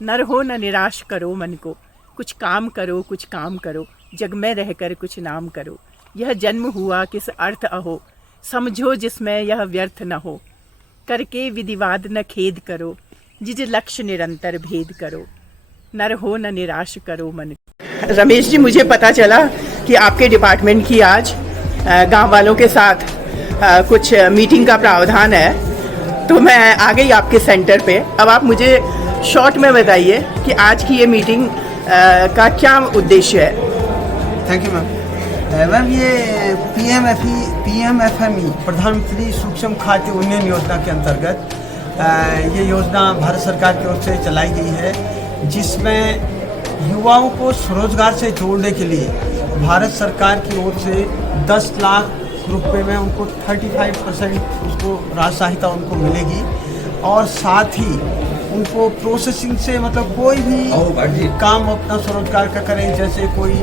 नर हो न निराश करो मन को, कुछ काम करो कुछ काम करो, जग में रहकर कुछ नाम करो। यह जन्म हुआ किस अर्थ अहो, समझो जिसमें यह व्यर्थ न हो। करके विधिवाद न खेद करो, जिज लक्ष्य निरंतर भेद करो। नर हो न निराश करो मन को। रमेश जी, मुझे पता चला कि आपके डिपार्टमेंट की आज गांव वालों के साथ कुछ मीटिंग का प्रावधान है, तो मैं आ गई आपके सेंटर पे। अब आप मुझे शॉर्ट में बताइए कि आज की ये मीटिंग का क्या उद्देश्य है। Thank you ma'am. मैम, ये PMFME प्रधानमंत्री सूक्ष्म खाद्य उन्नयन योजना के अंतर्गत ये योजना भारत सरकार की ओर से चलाई गई है, जिसमें युवाओं को स्वरोजगार से जोड़ने के लिए भारत सरकार की ओर से 10 लाख रुपए में उनको 35% उसको राज सहायता उनको मिलेगी, और साथ ही उनको प्रोसेसिंग से मतलब कोई भी काम अपना स्वरोजगार का करें, जैसे कोई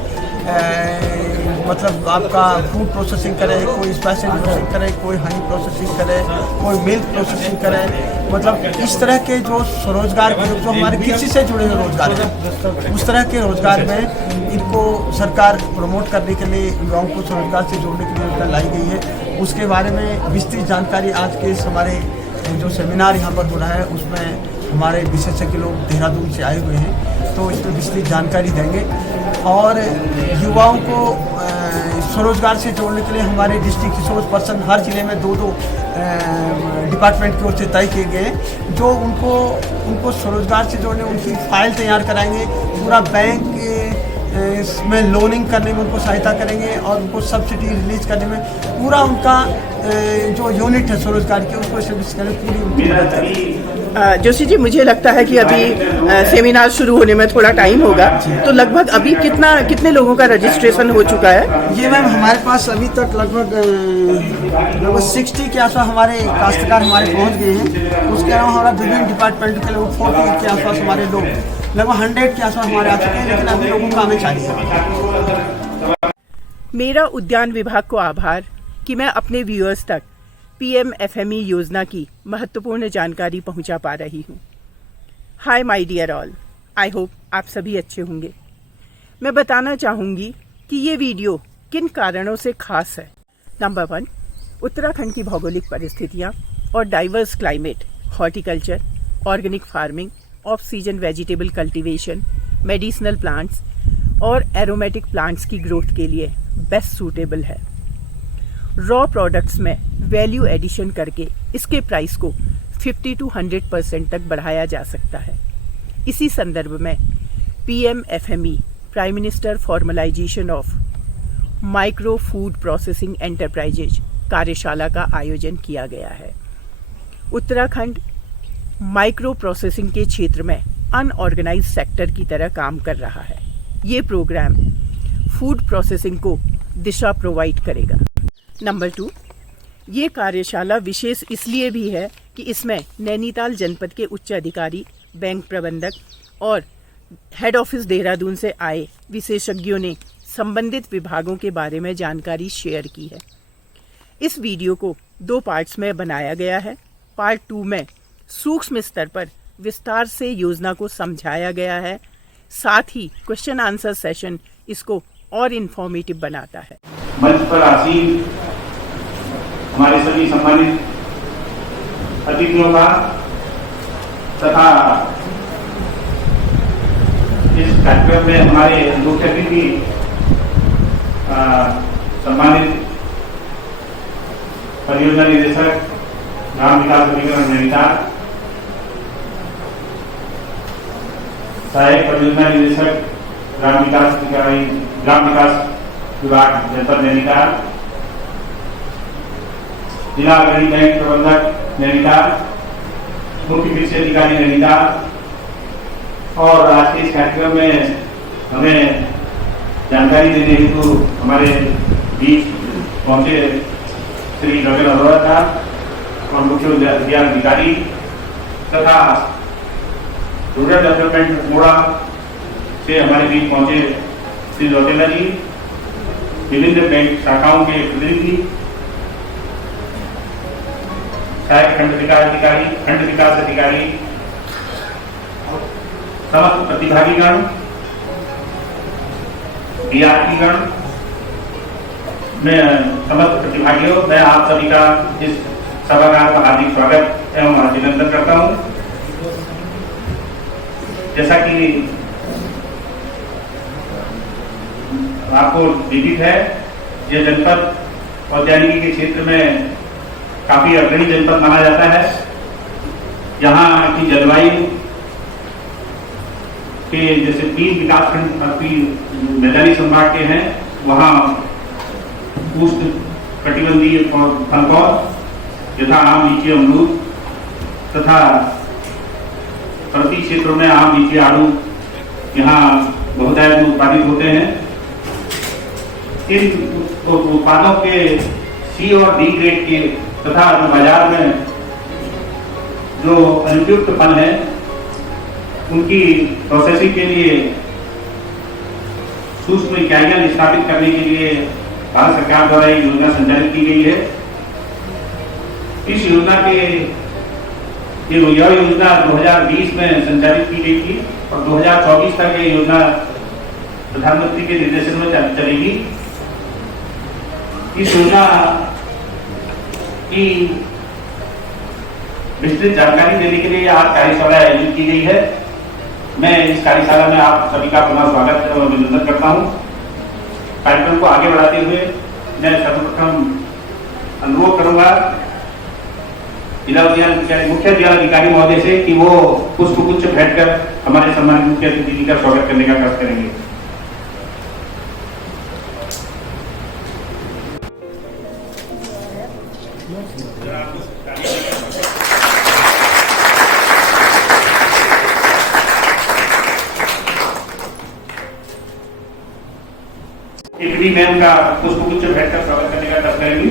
मतलब आपका फूड प्रोसेसिंग करे, कोई स्पाइसेस प्रोसेसिंग करे, कोई हनी प्रोसेसिंग करे, कोई मिल्क प्रोसेसिंग करे, मतलब इस तरह के जो स्वरोजगार के जो हमारे कृषि से जुड़े हुए रोजगार हैं, उस तरह के रोजगार में इनको सरकार प्रमोट करने के लिए युवाओं को स्वरोजगार से जोड़ने के लिए योजना लाई गई है। उसके बारे में विस्तृत जानकारी आज के हमारे जो सेमिनार यहाँ पर हो रहा है उसमें हमारे विशेषज्ञ लोग देहरादून से आए हुए हैं, तो इसमें विस्तृत जानकारी देंगे। और युवाओं को स्वरोजगार से जोड़ने के लिए हमारे डिस्ट्रिक्ट रिसोर्स पर्सन हर जिले में दो डिपार्टमेंट की ओर से तय किए गए, जो उनको स्वरोजगार से जोड़ने उनकी फाइल तैयार कराएंगे, पूरा बैंक में लोनिंग करने में उनको सहायता करेंगे, और उनको सब्सिडी रिलीज करने में पूरा उनका जो यूनिट है स्वरोजगार की उसको एस्टेब्लिश करने पूरी उनकी मदद करेंगे। जोशी जी, मुझे लगता है कि अभी सेमिनार शुरू होने में थोड़ा टाइम होगा, तो लगभग अभी कितने लोगों का रजिस्ट्रेशन हो चुका है? ये मैम हमारे पास अभी तक लगभग 60 के आसपास हमारे काश्तकार हमारे पहुंच गए हैं। उसके अलावा हमारा विभिन्न डिपार्टमेंट के लोग 40 के आसपास हमारे लोग लगभग 100 के आसपास हमारे आ चुके हैं, लेकिन अभी लोगों का आना चाहिए। मेरा उद्यान विभाग को आभार कि मैं अपने व्यूअर्स तक PMFME योजना की महत्वपूर्ण जानकारी पहुंचा पा रही हूं। Hi my dear all, I hope आप सभी अच्छे होंगे। मैं बताना चाहूँगी कि ये वीडियो किन कारणों से खास है। नंबर 1, उत्तराखंड की भौगोलिक परिस्थितियाँ और diverse climate, horticulture, organic farming, off season vegetable cultivation, medicinal plants और एरोमेटिक प्लांट्स की ग्रोथ के लिए बेस्ट सूटेबल है। रॉ प्रोडक्ट्स में वैल्यू एडिशन करके इसके प्राइस को 50 to 100% तक बढ़ाया जा सकता है। इसी संदर्भ में PMFME prime minister formalisation of micro food processing enterprises कार्यशाला का आयोजन किया गया है। उत्तराखंड माइक्रो प्रोसेसिंग के क्षेत्र में अनऑर्गेनाइज्ड सेक्टर की तरह काम कर रहा है। ये प्रोग्राम फूड प्रोसेसिंग को दिशा प्रोवाइड करेगा। नंबर 2, ये कार्यशाला विशेष इसलिए भी है कि इसमें नैनीताल जनपद के उच्च अधिकारी, बैंक प्रबंधक और हेड ऑफिस देहरादून से आए विशेषज्ञों ने संबंधित विभागों के बारे में जानकारी शेयर की है। इस वीडियो को 2 पार्ट्स में बनाया गया है। पार्ट 2 में सूक्ष्म स्तर पर विस्तार से योजना को समझाया गया है, साथ ही क्वेश्चन आंसर सेशन इसको और इन्फॉर्मेटिव बनाता है। मंच पर आसीन हमारे सभी सम्मानित अतिथियों का तथा इस कार्यक्रम में हमारे मुख्य अतिथि सम्मानित परियोजना निदेशक ग्राम विकास अधिकरण नैनीताल, सहायक परियोजना निदेशक ग्राम विकास विभाग जनपद नैनीताल, जिला अग्रणी बैंक प्रबंधक नैनीताल, मुख्य कृषि अधिकारी नैनीताल, और आज के इस कार्यक्रम में हमें जानकारी देने हेतु हमारे बीच पहुंचे श्री रविंद्र अरोड़ा साहब और मुख्य उद्यान अधिकारी तथा रूरल डेवलपमेंट मोड़ा से हमारे बीच पहुंचे श्री रोटेला जी, विभिन्न बैंक शाखाओं के प्रतिनिधि, सहायक खंड विकास अधिकारी समस्त प्रतिभागीगण, विद्यार्थीगण, मैं समस्त प्रतिभागियों, मैं आप सभी का इस सभागार का हार्दिक स्वागत एवं अभिनंदन करता हूं। जैसा कि आपको विदित है, यह जनपद औद्यानिकी के क्षेत्र में काफी अग्रणी जनपद माना जाता है। यहाँ की जलवायु के जैसे 3 विकासखंड मैदानी संभाग के हैं, वहाँ उष्ण कटिबंधीय फल पौध यथा आम, लीची, अमरूद तथा पर्वतीय क्षेत्रों में आम, लीची, आड़ू यहाँ बहुतायत में उत्पादित होते हैं। इन उत्पादों के सी और डी ग्रेड के तथा जो बाजार में जो अनुपयुक्त फल है उनकी प्रोसेसिंग के लिए सूक्ष्म इकाइयां स्थापित करने के लिए भारत सरकार द्वारा एक योजना संचालित की गई है। इस योजना के यह योजना 2020 में संचालित की गई थी और 2024 तक ये योजना प्रधानमंत्री के निर्देशन में चलेगी। इस योजना की विस्तृत जानकारी देने के लिए आज कार्यशाला आयोजित की गई है। मैं इस कार्यशाला में आप सभी का पुनः स्वागत एवं अभिनंदन करता हूं। कार्यक्रम को आगे बढ़ाते हुए मैं सर्वप्रथम अनुरोध करूंगा जिला उद्यान मुख्य उद्यान अधिकारी महोदय से कि वो पुष्पगुच्छ भेंट कर हमारे सम्मानित मुख्य अतिथि का स्वागत करने का प्रयास करेंगे। एपीडी मैम का पुष्पगुच्छ भेंट कर स्वागत करने का प्रयास करेंगे।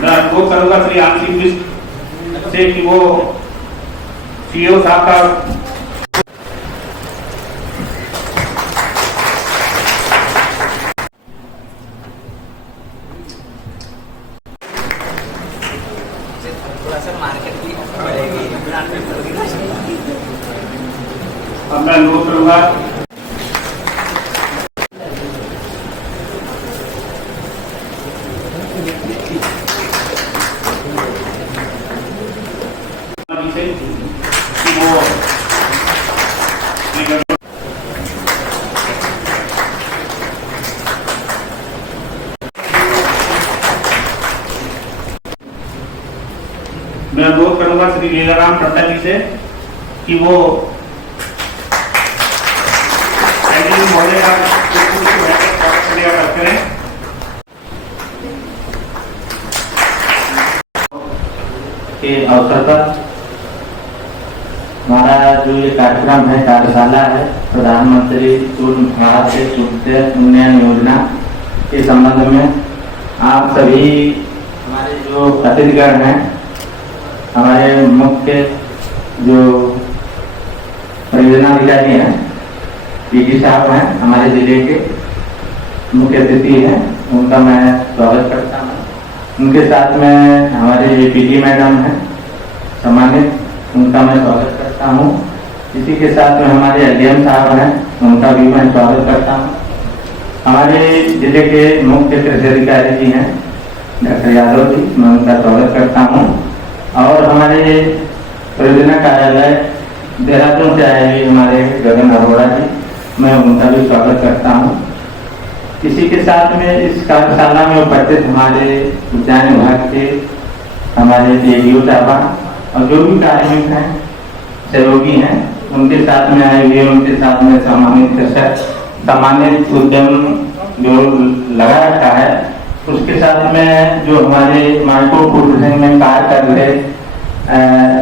मैं अनुरोध करूंगा श्री आंशिक मिश्र से कि वो सीईओ साहब का अब मैं अनुरोध करूंगा मैं अनुरोध करूंगा श्री लीलाराम टंडन जी से कि वो महोदय का करें। के अवसर पर हमारा जो ये कार्यक्रम है, कार्यशाला है, प्रधानमंत्री सूक्ष्म भारत से सूक्ष्म उन्नयन योजना के संबंध में आप सभी हमारे जो अतिथिगण हैं, हमारे मुख्य जो परियोजना अधिकारी हैं, पीडी साहब हैं, हमारे जिले के मुख्य अतिथि हैं, उनका मैं स्वागत करता हूँ। उनके साथ में हमारे एपीडी मैडम हैं सम्मानित, उनका मैं स्वागत करता हूँ। इसी के साथ में हमारे एलडीएम साहब हैं, उनका भी मैं स्वागत करता हूँ। हमारे जिले के मुख्य कृषि अधिकारी जी हैं डॉक्टर यादव जी, मैं उनका स्वागत करता हूँ। और हमारे परियोजना कार्यालय देहरादून से आए हुए हमारे गगन अरोड़ा जी, मैं उनका भी स्वागत करता हूँ। इसी के साथ में इस कार्यशाला में उपस्थित हमारे उद्यान विभाग के हमारे डीडीओ साहबा और जो भी कार्मिक हैं, सहयोगी हैं, उनके साथ में आए हुए, उनके साथ में सम्मानित उद्यम जो लगा रखा है, उसके साथ में जो हमारे माइक्रो फूड में कार्य कर रहे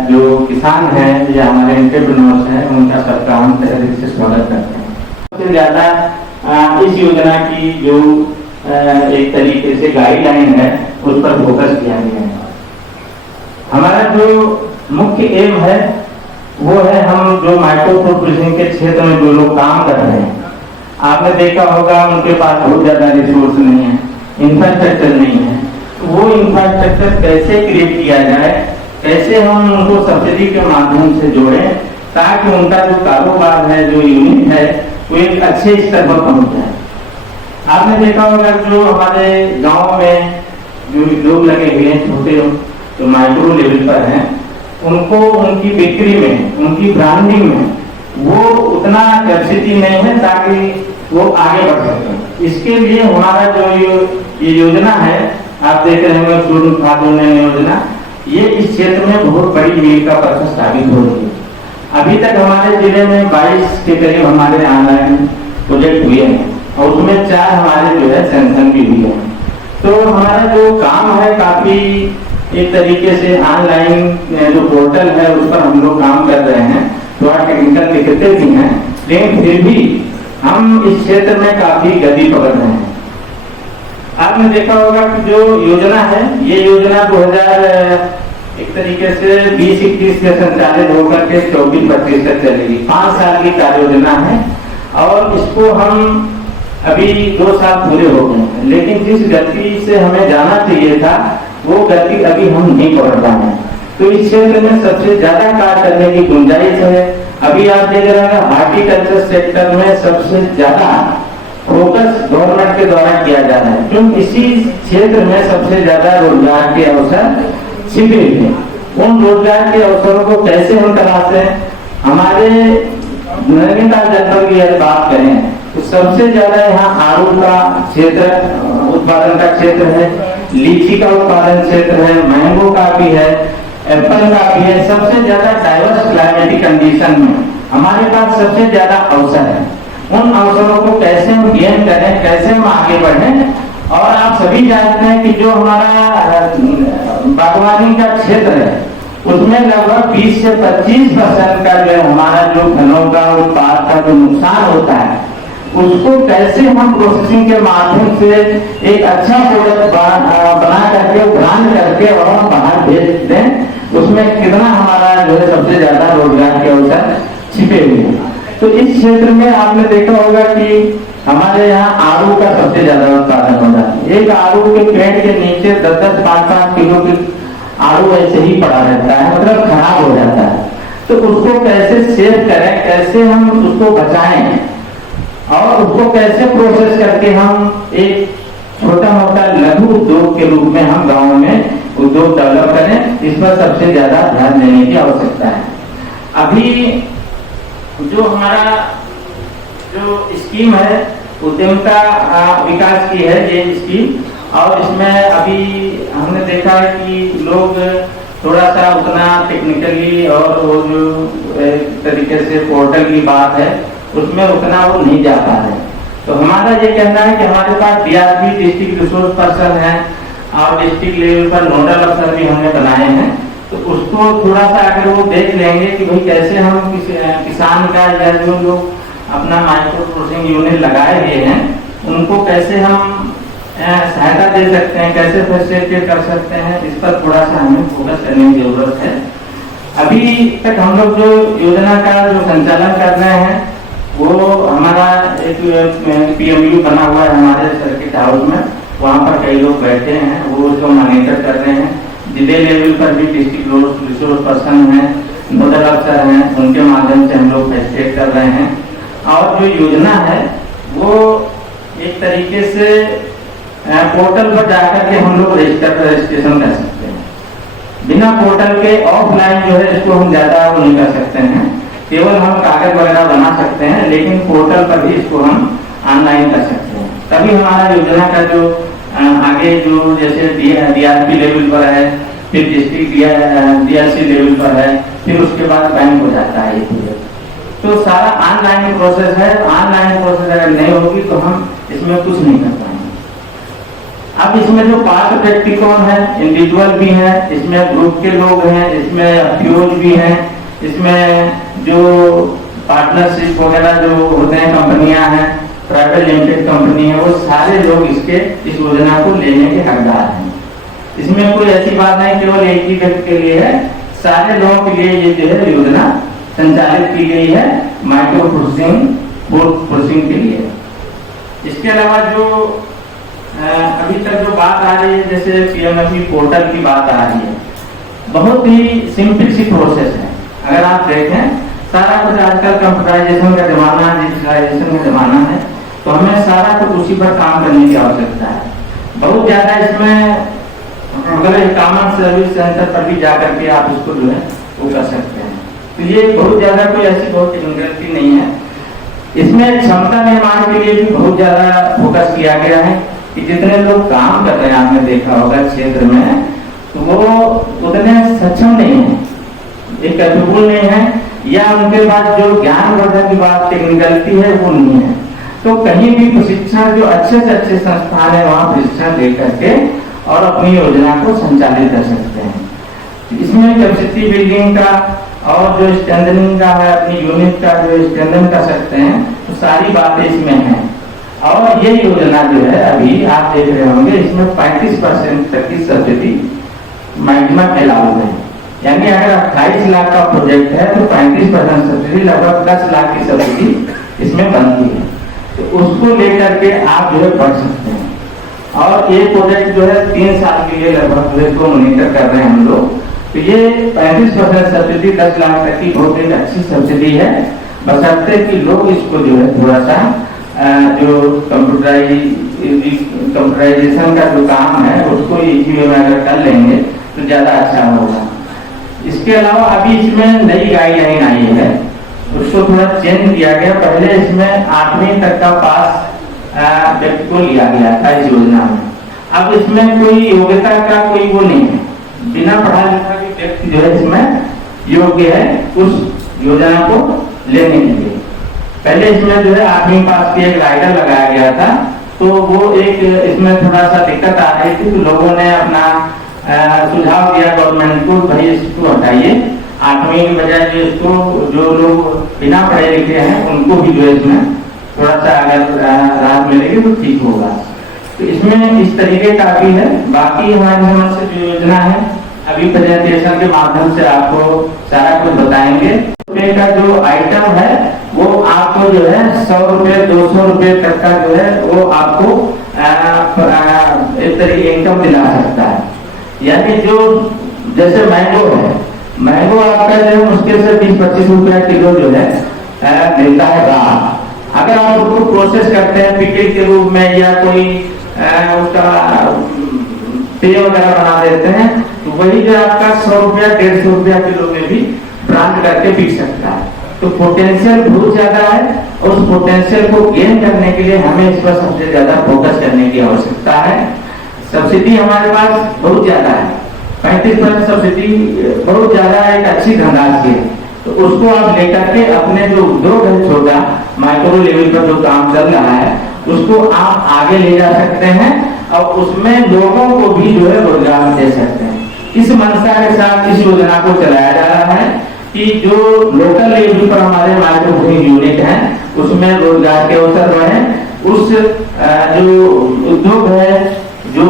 जो किसान हैं या हमारे एंटरप्रेन्योर्स हैं, उनका सबका हम तहे से स्वागत करते हैं। सबसे ज्यादा इस योजना की जो एक तरीके से गाइडलाइन है, उस पर फोकस किया गया है। हमारा जो मुख्य एम है वो है, हम जो माइक्रो फूड प्रोसेसिंग के क्षेत्र में जो लोग काम कर रहे हैं, आपने देखा होगा उनके पास बहुत ज्यादा रिसोर्स नहीं है, इंफ्रास्ट्रक्चर नहीं है, वो इंफ्रास्ट्रक्चर कैसे क्रिएट किया जाए, कैसे हम उनको सब्सिडी के माध्यम से जोड़ें ताकि उनका जो कारोबार है, जो यूनिट है, वो एक अच्छे स्तर पर पहुंच जाए। आपने देखा होगा जो हमारे गांव में जो लोग लगे हुए हैं, छोटे जो माइक्रो लेवल पर हैं, उनको उनकी बिक्री में, उनकी ब्रांडिंग में वो उतना कैपेसिटी नहीं है ताकि वो आगे बढ़ सके। इसके लिए हमारा जो ये योजना है, आप देख रहे होंगे सूर्य खाद उन्नयन योजना, ये इस क्षेत्र में बहुत बड़ी मील का पत्थर साबित हो रही है। अभी तक हमारे जिले में 22 के करीब हमारे ऑनलाइन प्रोजेक्ट हुए हैं और उसमें 4 हमारे जो है सैंक्शन भी हुए हैं। तो हमारा जो काम है काफी एक तरीके से ऑनलाइन जो पोर्टल है उस पर हम लोग काम कर रहे हैं, थोड़ा टेक्निकल दिक्कतें भी हैं, लेकिन फिर भी हम इस क्षेत्र में काफी गति पकड़ रहे हैं। आपने देखा होगा कि जो योजना है, ये योजना 2000 एक तरीके से 20-21 से संचालित होकर के 24-25 तक चलेगी। 5 साल की कार्य योजना है और इसको हम अभी 2 साल पूरे हो गए हैं, लेकिन जिस गति से हमें जाना चाहिए था वो गति अभी हम नहीं पकड़ पाए हैं। तो इस क्षेत्र में सबसे ज्यादा कार्य करने की गुंजाइश है। अभी आप देख रहे हैं हॉर्टिकल्चर सेक्टर में सबसे ज्यादा फोकस गवर्नमेंट के द्वारा किया जा रहा है, क्योंकि इसी क्षेत्र में सबसे ज्यादा रोजगार के अवसर छिपे हुए हैं। उन रोजगार के अवसरों को कैसे हम तलाशें? हमारे नैनीताल जनपद की यदि बात करें तो सबसे ज्यादा यहाँ आड़ू का क्षेत्र, उत्पादन का क्षेत्र है, लीची का उत्पादन क्षेत्र है, मैंगो का भी है, एप्पल का भी है। सबसे ज्यादा डाइवर्स क्लाइमेटिक कंडीशन में हमारे पास सबसे ज्यादा अवसर है। उन अवसरों को कैसे हम गेन करें, कैसे हम आगे बढ़ें। और आप सभी जानते हैं कि जो हमारा बागवानी का क्षेत्र है उसमें लगभग 20 से 25% का जो हमारा जो फलों का उत्पाद का जो नुकसान होता है उसको कैसे हम प्रोसेसिंग के माध्यम से एक अच्छा प्रोडक्ट बना करके, ब्रांड करके और हम बाहर भेज दें, उसमें कितना हमारा जो है सबसे ज्यादा रोजगार के अवसर छिपे हुए हैं। तो इस क्षेत्र में आपने देखा होगा कि हमारे यहाँ आड़ू का सबसे ज्यादा उत्पादन हो रहा है। एक आड़ू के पेड़ के नीचे 10-10, 5-5 किलो की आड़ू ऐसे ही पड़ा रहता है, मतलब खराब हो जाता है। तो उसको कैसे सेव करें, कैसे हम उसको बचाएं और उसको कैसे प्रोसेस करके हम एक छोटा मोटा लघु उद्योग के रूप में हम गांव में उद्योग डेवलप करें, इस पर सबसे ज्यादा ध्यान देने की आवश्यकता है। अभी जो हमारा जो स्कीम है उद्यमिता विकास की है ये स्कीम, और इसमें अभी हमने देखा है कि लोग थोड़ा सा उतना टेक्निकली और वो जो एक तरीके से पोर्टल की बात है उसमें उतना वो नहीं जा पा रहे। तो हमारा ये कहना है कि हमारे पास DRP डिस्ट्रिक्ट रिसोर्स पर्सन है और डिस्ट्रिक्ट लेवल पर नोडल अफसर भी हमने बनाए हैं। तो उसको थोड़ा सा अगर वो देख लेंगे कि भाई कैसे हम किसान का या जो लोग अपना माइक्रो प्रोसेसिंग यूनिट लगाए हुए हैं उनको कैसे हम सहायता दे सकते हैं, कैसे फैसिलिटेट कर सकते हैं, इस पर थोड़ा सा हमें फोकस करने की जरूरत है। अभी तक हम लोग जो योजना का जो संचालन कर रहे हैं वो हमारा एक PMU बना हुआ है हमारे सर्किट हाउस में, वहाँ पर कई लोग बैठे हैं, वो उसको मॉनिटर कर रहे हैं। जिले लेवल पर भी डिस्ट्रिक्ट रिसोर्स पर्सन हैं, नोडल अफसर हैं, उनके माध्यम से हम लोग फैसिलिटेट कर रहे हैं। और जो योजना है वो एक तरीके से पोर्टल पर जाकर के हम लोग रजिस्ट्रेशन कर सकते हैं। बिना पोर्टल के ऑफलाइन जो है इसको हम ज्यादा वो नहीं कर सकते हैं, केवल हम कागज वगैरह बना सकते हैं, लेकिन पोर्टल पर भी इसको हम ऑनलाइन कर सकते हैं। तभी हमारा योजना का जो आगे जो जैसे DRP लेवल पर है, फिर डिस्ट्रिक्ट DRC लेवल पर है, फिर उसके बाद बैंक हो जाता है ये। तो सारा ऑनलाइन प्रोसेस है। ऑनलाइन प्रोसेस अगर नहीं होगी तो हम इसमें कुछ नहीं कर पाएंगे। अब इसमें जो पात्र व्यक्ति कौन है, इंडिविजुअल भी है, इसमें ग्रुप के लोग हैं, इसमें फ्यूज भी हैं, इसमें जो पार्टनरशिप वगैरह जो होते हैं, कंपनियां हैं, प्राइवेट लिमिटेड कंपनी है, वो सारे लोग इस योजना को लेने के हकदार हैं। इसमें कोई ऐसी बात नहीं केवल एक ही व्यक्ति के लिए है, सारे लोगों के लिए ये जो है योजना संचालित की गई है माइक्रो प्रोसेसिंग, फूड प्रोसेसिंग के लिए। इसके अलावा जो अभी तक जो बात आ रही है, जैसे पीएमएफई पोर्टल की बात आ रही है, बहुत ही सिंपल सी प्रोसेस है। अगर आप देखें, सारा कुछ आजकल कंप्यूटराइजेशन का जमाना है, डिजिटलाइजेशन का जमाना है, तो हमें सारा कुछ उसी पर काम करने की आवश्यकता है। बहुत ज्यादा इसमें अगर कॉमन सर्विस सेंटर पर भी जा करके आप इसको जो है वो कर सकते हैं। तो ये बहुत ज्यादा कोई ऐसी बहुत टेक्निकलिटी नहीं है। इसमें क्षमता निर्माण के लिए भी बहुत ज्यादा फोकस किया गया है कि जितने लोग काम कर रहे हैं, आपने देखा होगा क्षेत्र में, तो वो उतने सक्षम नहीं है, एक कैपेबल नहीं है, या उनके पास जो ज्ञानवर्धन की बात टेक्निकलिटी है वो नहीं है। तो कहीं भी प्रशिक्षण, जो अच्छे से अच्छे संस्थान है, वहाँ प्रशिक्षण दे करके और अपनी योजना को संचालित कर सकते हैं। इसमें कैपेसिटी बिल्डिंग का और जो स्ट्रेंथनिंग का है, अपनी यूनिट का जो स्ट्रेंथन कर सकते हैं, तो सारी बातें इसमें हैं। और ये योजना जो है अभी आप देख रहे होंगे, इसमें 35% तक की सब्सिडी मैक्सिमम अलाउ है। यानी अगर 28 लाख का प्रोजेक्ट है तो 35% सब्सिडी, लगभग 10 लाख की सब्सिडी इसमें बनती है। तो उसको लेकर के आप जो है बढ़ सकते हैं। और ये प्रोजेक्ट जो है 3 साल के लिए लगभग जो इसको मॉनिटर कर रहे हैं हम लोग। तो ये 35% सब्सिडी 10 लाख तक की बहुत एक अच्छी सब्सिडी है, बशर्ते कि लोग इसको जो है थोड़ा सा जो कंप्यूटराइजेशन का जो काम है उसको इजी वे में अगर कर लेंगे तो ज्यादा अच्छा होगा। इसके अलावा अभी इसमें नई गाइडलाइन आई है, उसको थोड़ा चेंज किया गया। पहले इसमें 8वीं तक का पास व्यक्ति को लिया गया था इस योजना में। अब इसमें कोई योग्यता का कोई वो नहीं है, बिना पढ़ा लिखा भी व्यक्ति जो है इसमें योग्य है उस योजना को लेने के लिए। पहले इसमें जो है 8वीं पास की एक राइडर लगाया गया था, तो वो एक इसमें थोड़ा सा दिक्कत आ रही थी, तो लोगों ने अपना सुझाव दिया गवर्नमेंट को, भाई इसको हटाइए, 8वीं की बजाय जो इसको जो लोग बिना पढ़े लिखे हैं उनको भी जो है इसमें थोड़ा सा अगर राहत मिलेगी तो ठीक होगा। तो इसमें इस तरीके का भी है। बाकी हमारी समझ से जो योजना है अभी प्रेजेंटेशन के माध्यम से आपको सारा कुछ बताएंगे। रुपये का जो आइटम है वो आपको जो है 100 रुपये 200 रुपये तक का जो है वो आपको एक तरीके इनकम दिला सकता है। यानी जो जैसे मैंगो है, मैंगो आपका जो है मुश्किल से 20-25 रुपया किलो जो है मिलता है राह। अगर आप उसको प्रोसेस करते हैं पिकल के रूप में या कोई उसका पेय वगैरह बना देते हैं, तो वही जो आपका 100 रुपया 150 रुपया किलो में भी ब्रांड करके बिक सकता है। तो पोटेंशियल बहुत ज्यादा है, और उस पोटेंशियल को गेन करने के लिए हमें इस पर सबसे ज्यादा फोकस करने की आवश्यकता है। सब्सिडी हमारे पास बहुत ज्यादा है, 35% सब्सिडी बहुत ज्यादा एक अच्छी धनराशि है। तो उसको आप लेकर के अपने जो उद्योग है, छोटा माइक्रो लेवल पर जो काम चल रहा है, उसको आप आगे ले जा सकते हैं और उसमें लोगों को भी जो है रोजगार दे सकते हैं। इस मंशा के साथ इस योजना को चलाया जा रहा है कि जो लोकल लेवल पर हमारे माइक्रो यूनिट हैं उसमें रोजगार के अवसर रहे, उस जो उद्योग है, जो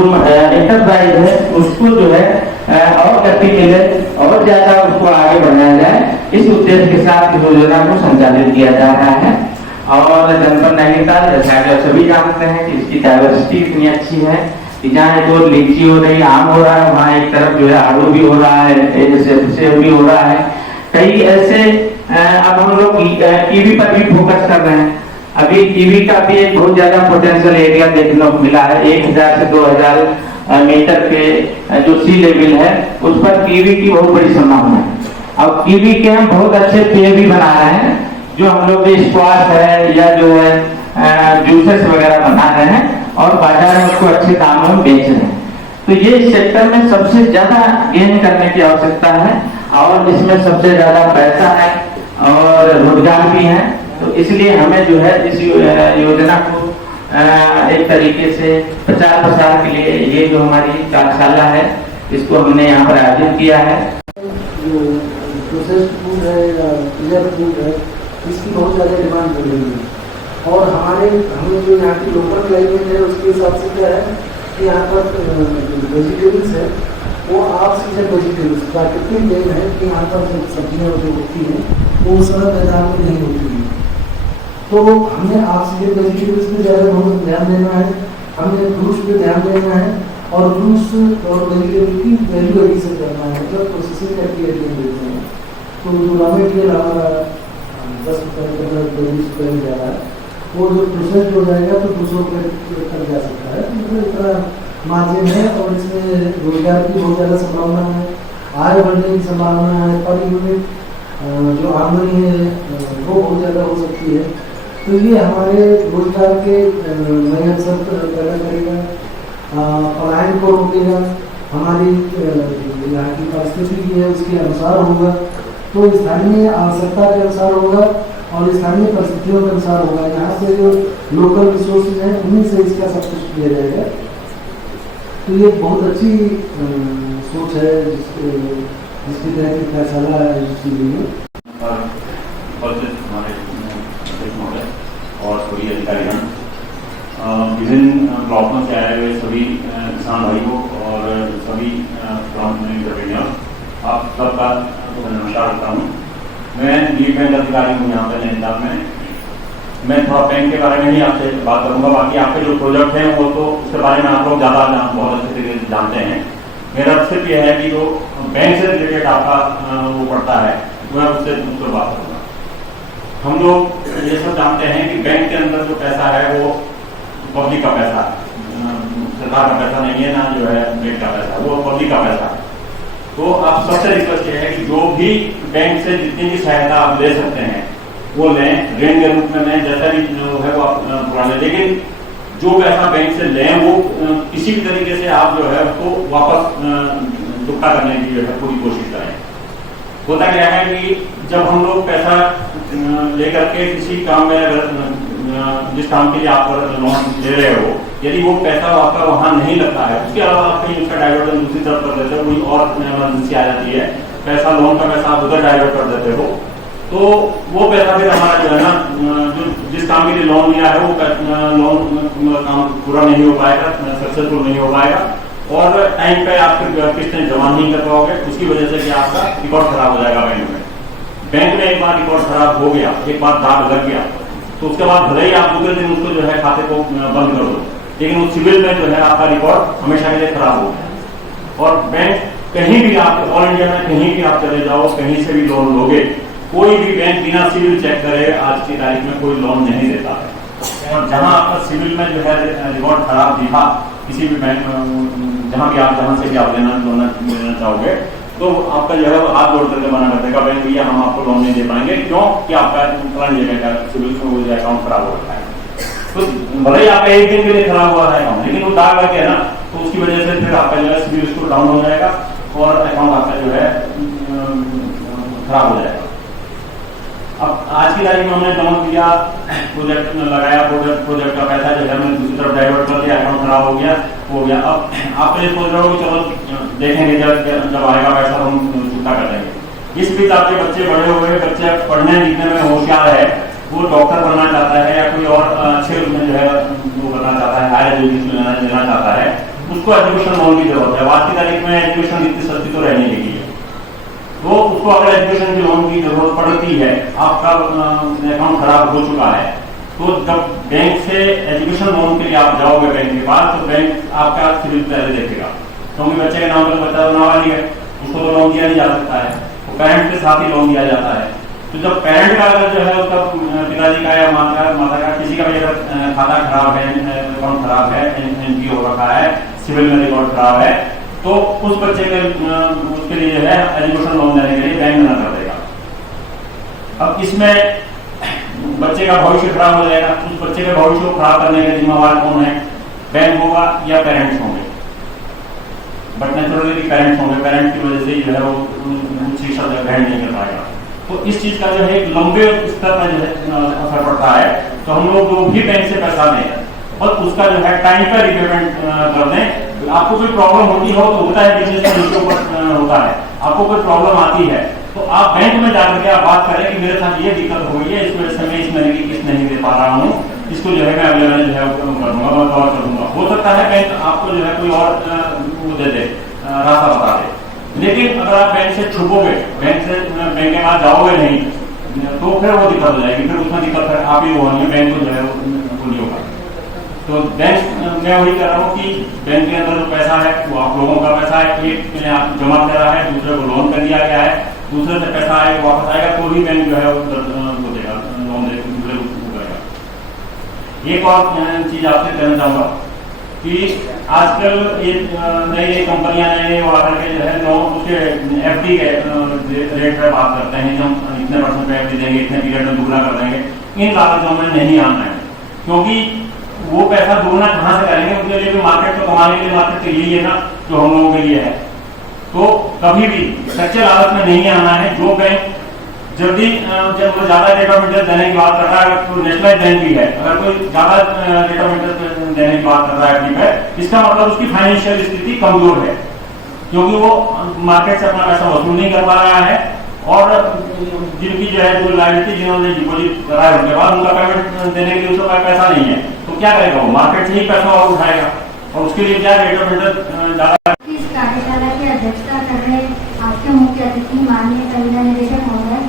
एंटरप्राइज है, उसको जो है और गति मिले और ज्यादा उसको आगे बढ़ाया जाए, इस उद्देश्य के साथ योजना को संचालित किया जा रहा है। और जनपद नैनीताल, जैसा कि आप सभी जानते हैं कि इसकी डाइवर्सिटी इतनी अच्छी है कि जहाँ तो लीची हो रही, आम हो रहा है, वहाँ एक तरफ जो है आड़ू भी हो रहा है, जैसे सेब भी हो रहा है। कई ऐसे अब हम लोग कीवी पर भी फोकस कर रहे हैं। अभी कीवी का भी एक बहुत ज्यादा पोटेंशियल एरिया देखने को मिला है। 1000 से 2000 मीटर के जो सी लेवल है उस पर कीवी की बहुत बड़ी संभावना है। अब कीवी के हम बहुत अच्छे पेय भी बना रहे हैं, जो हम लोग स्क्वाश है या जो है जूसेस वगैरह बना रहे हैं और बाजार में उसको अच्छे दामों में बेच रहे हैं। तो ये इस सेक्टर में सबसे ज्यादा गेन करने की आवश्यकता है और इसमें सबसे ज्यादा पैसा है और रोजगार भी है। तो इसलिए हमें जो है इस योजना को एक तरीके से प्रचार प्रसार के लिए ये जो हमारी कार्यशाला है इसको हमने यहाँ पर आयोजित किया है। जो प्रोसेस्ड फूड है या प्रिजर्व फूड है, इसकी बहुत ज़्यादा डिमांड हो रही है। और हमें जो यहाँ की लोकल क्लाइमेट है उसके हिसाब से क्या है कि यहाँ पर वेजिटेबल्स है वो आप सीजन वेजिटेबल्स प्राकृतिक देन है कि यहाँ पर जो सब्जियाँ जो होती हैं वो उस समय मैदान में नहीं होती है। तो हमें ऑक्सीजन वेजिटेबल्स में ज़्यादा बहुत ध्यान देना है हमने फ्रूट्स पे ध्यान देना है और फ्रूट्स और वेजिटेबल की वैल्यू एडिशन करना है, मतलब प्रोसेसिंग करके एडिशन देते हैं। तो जो रॉ मटेरियल हमारा 10 रुपये का 20 रुपये में जा रहा है, वो जो प्रोसेस हो जाएगा तो 200 रुपये तक जा सकता है। मतलब इतना मार्जिन है और इसमें रोजगार की बहुत ज़्यादा संभावना है, आय बढ़ने की संभावना है, पर यूनिट जो आमदनी है वो बहुत ज़्यादा हो सकती है। तो ये हमारे रोजगार के नए अवसर पैदा करेगा, पलायन को रोकेगा, हमारी यहाँ की परिस्थिति है उसके अनुसार होगा, तो स्थानीय आवश्यकता के अनुसार होगा और स्थानीय परिस्थितियों के अनुसार होगा। यहाँ से जो लोकल रिसोर्सेज हैं उन्हीं से इसका सब कुछ किया जाएगा। तो ये बहुत अच्छी सोच है जिसकी तरह की फैसला और सभी अधिकारीगण, विभिन्न ब्लॉकों से आए हुए सभी किसान भाइयों और सभी एंटरप्रेन्योर, आप सबका नमस्कार करता हूँ। मैं लीड बैंक अधिकारी हूँ यहाँ पे नैनीताल में। मैं थोड़ा बैंक के बारे में ही आपसे बात करूँगा, बाकी आपके जो प्रोजेक्ट हैं वो तो उसके बारे में आप लोग ज़्यादा बहुत अच्छे तरीके से जानते हैं। मेरा सिर्फ ये है कि जो बैंक से रिलेटेड आपका वो पड़ता है वो मैं उससे बात करूँगा। हम लोग ये सब जानते हैं कि बैंक के अंदर जो पैसा है वो पब्लिक का पैसा है, सरकार का पैसा नहीं है ना, जो है बैंक का पैसा वो पब्लिक का पैसा है। तो आप सबसे रिक्वेस्ट ये है कि जो भी बैंक से जितनी भी सहायता आप ले सकते हैं वो लें, ऋण के रूप में लें, जैसा भी जो है वो आप पूरा लें, लेकिन जो पैसा बैंक से लें वो किसी भी तरीके से आप जो है उसको वापस चुकता करने की जो है पूरी कोशिश करें। होता क्या है कि जब हम लोग पैसा लेकर के किसी काम में, जिस काम के लिए आप लोन ले रहे हो, यदि वो पैसा आपका वहां नहीं लगता है, उसके अलावा आप कहीं उसका डाइवर्जन दूसरी तरफ कर देते हो, कोई और इमरजेंसी आ जाती है, पैसा लोन का पैसा आप उधर डाइवर्ट कर देते हो, तो वो पैसा फिर हमारा जो है ना, जो जिस काम के लिए लोन लिया है वो लोन काम पूरा नहीं हो पाएगा, सक्सेसफुल नहीं हो पाएगा और टाइम पे आप किस्तें जमा नहीं कर पाओगे। उसकी वजह से क्या आपका रिकॉर्ड खराब हो जाएगा बैंक में। बैंक में एक बार रिकॉर्ड खराब हो गया, एक बार दाग लग गया, तो उसके बाद भले ही आप दूसरे दिन उसको जो है खाते को बंद कर दो, लेकिन उस सिविल में जो है आपका रिकॉर्ड हमेशा के लिए खराब हो गया। और बैंक कहीं भी आप ऑल इंडिया में कहीं भी आप चले जाओ, कहीं से भी लोन लोगे, कोई भी बैंक बिना सिविल चेक करे आज की तारीख में कोई लोन नहीं देता है। और जहां आपका सिविल में जो है रिकॉर्ड खराब दिखा किसी भी बैंक जहां से भी आप लेना चाहोगे, तो आपका जो है हाथ जोड़ करके मना कर देगा बैंक, भैया हम आपको लोन नहीं दे पाएंगे, क्यों कि आपका पुरानी जगह का सिविल अकाउंट खराब हो रखा है। तो भले ही आपका एक दिन के लिए खराब हुआ है अकाउंट, लेकिन वो दाग लग गया ना, तो उसकी वजह से फिर आपका जो है सिविल स्कोर डाउन हो जाएगा और अकाउंट आपका जो है खराब हो जाएगा। अब आज की तारीख में हमने लोन दिया, प्रोजेक्ट लगाया, प्रोजेक्ट का पैसा जो है हमने दूसरी तरफ डाइवर्ट कर दिया, अकाउंट खराब हो गया। अब आप ये सोच रहे हो कि चलो देखेंगे जब आएगा पैसा हम चुकता कर देंगे। इस बीच आपके बच्चे बड़े हुए, बच्चे पढ़ने लिखने में होशियार है, वो डॉक्टर बनना चाहता है या कोई और अच्छे उसमें जो है वो बनना चाहता है, हायर एजुकेशन लेना चाहता है, उसको एजुकेशन लोन की जरूरत है। आज की तारीख में एजुकेशन इतनी सस्ती तो रहने लगी है, तो उसको अगर एजुकेशन की लोन की जरूरत पड़ती है, आपका अकाउंट खराब हो चुका है, तो जब बैंक से एजुकेशन लोन के लिए आप जाओगे बैंक के पास, तो बैंक आपका सिविल पहले देखेगा, क्योंकि बच्चे के नाम पर बच्चा नाबालिग है, उसको तो लोन दिया नहीं जा सकता है, वो पेरेंट्स के साथ ही लोन दिया जाता है। तो जब पेरेंट का अगर जो है उसका पिताजी का या माता का किसी का भी अगर खाता खराब है, अकाउंट खराब है, एनपी हो रखा है, सिविल में रिकॉर्ड खराब है, तो उस बच्चे के उसके लिए जो है एजुकेशन लोन देने के लिए बैंक मना कर देगा। अब इसमें बच्चे का भविष्य खराब हो जाएगा। उस बच्चे के भविष्य को खराब करने के जिम्मेवार कौन है? बैंक होगा या पेरेंट्स होंगे? बट नेचुरली पेरेंट्स होंगे, पेरेंट्स की वजह से जो है वो शिक्षा ग्रहण नहीं कर पाएगा। तो इस चीज का जो है एक लंबे स्तर पर जो है असर पड़ता है। तो हम लोग जो भी बैंक से पैसा लें और उसका जो है टाइम पर रिपेमेंट कर दें। आपको कोई प्रॉब्लम होती हो तो होता है, बिजनेस का होता है, आपको कोई प्रॉब्लम आती है तो आप बैंक में जाकर के आप बात करें कि मेरे साथ ये दिक्कत हो गई है, इस वजह से मैं इस महीने की किस्त नहीं दे पा रहा हूँ, इसको जो है मैं अगले महीने जो है कर दूंगा, मैं कवर कर दूंगा। हो सकता है बैंक आपको जो है कोई और वो दे दे, रास्ता बता दे। लेकिन अगर आप बैंक से छुपोगे, बैंक के पास जाओगे नहीं, तो फिर वो दिक्कत हो जाएगी, फिर उसमें दिक्कत आप ही होगी, बैंक को जो है वो नहीं होगा। तो बैंक मैं वही कर रहा हूँ कि बैंक के अंदर जो पैसा है वो आप लोगों का पैसा है, एक ने आप जमा करा है, दूसरे को लोन कर दिया गया है, दूसरे से पैसा आए वापस आएगा तो भी बैंक जो है वो देगा, लोन दे दूसरे को करेगा। एक और चीज आपसे कहना चाहूँगा कि आजकल ये नई कंपनियां नए वो आकर के जो है लोग उसके एफडी के रेट पर बात करते हैं, हम इतने % पे एफडी देंगे, इतने पीरियड में दुगना कर देंगे। इन लालचों में नहीं आना है, क्योंकि वो पैसा दुगना कहाँ से करेंगे, उनके लिए भी मार्केट तो कमाने के लिए मार्केट तो यही है ना जो हम लोगों के लिए है। तो कभी भी सच्चे लालच में नहीं आना है। जो बैंक जब ज्यादा रेट ऑफ इंटरेस्ट देने की बात कर रहा है, तो नेशनलाइज बैंक भी है, अगर कोई ज्यादा रेट ऑफ इंटरेस्ट देने की बात कर रहा है एफडी पे, इसका मतलब उसकी फाइनेंशियल स्थिति कमजोर है, क्योंकि वो मार्केट से अपना पैसा वसूल नहीं कर पा रहा है, और जिनकी जो है जो लायबिलिटी जिन्होंने डिपोजिट करा है उनके बाद उनका पेमेंट देने के लिए उसका पैसा नहीं है, तो क्या करेगा वो, मार्केट से ही पैसा और उठाएगा, और उसके लिए क्या रेट ऑफ इंटरेस्ट ज्यादा। इस कार्यशाला की अध्यक्षता कर रहे आज के मुख्य अतिथि माननीय कविता निदेशक महोदय,